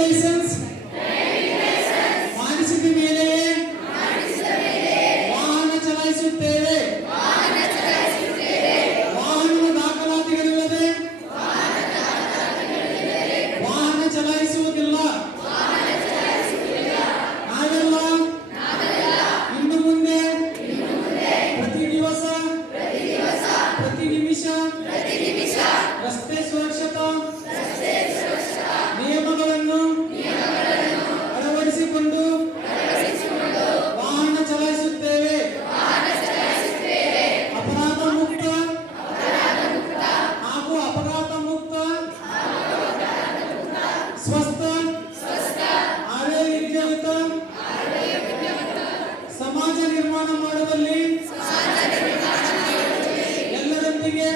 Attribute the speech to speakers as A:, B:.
A: Licence ಮಾಡಿಸಿದ ಮೇಲೆ? ವಾಹನ ಚಲಾಯಿಸುತ್ತೇವೆ? ವಾಹನದ ದಾಖಲಾತಿಗಳಿಲ್ಲದೆ? ವಾಹನ ಚಲಾಯಿಸುವುದಿಲ್ಲ? ನಾವೆಲ್ಲ? ಇನ್ನು ಮುಂದೆ? ಪ್ರತಿ ದಿವಸ? ಪ್ರತಿ ನಿಮಿಷ? ರಸ್ತೆ ಸುರಕ್ಷತಾ? ಸ್ವಸ್ಥ ಆರೋಗ್ಯವಂತ ಸಮಾಜ ನಿರ್ಮಾಣ ಮಾಡುವಲ್ಲಿ ಎಲ್ಲರೊಂದಿಗೆ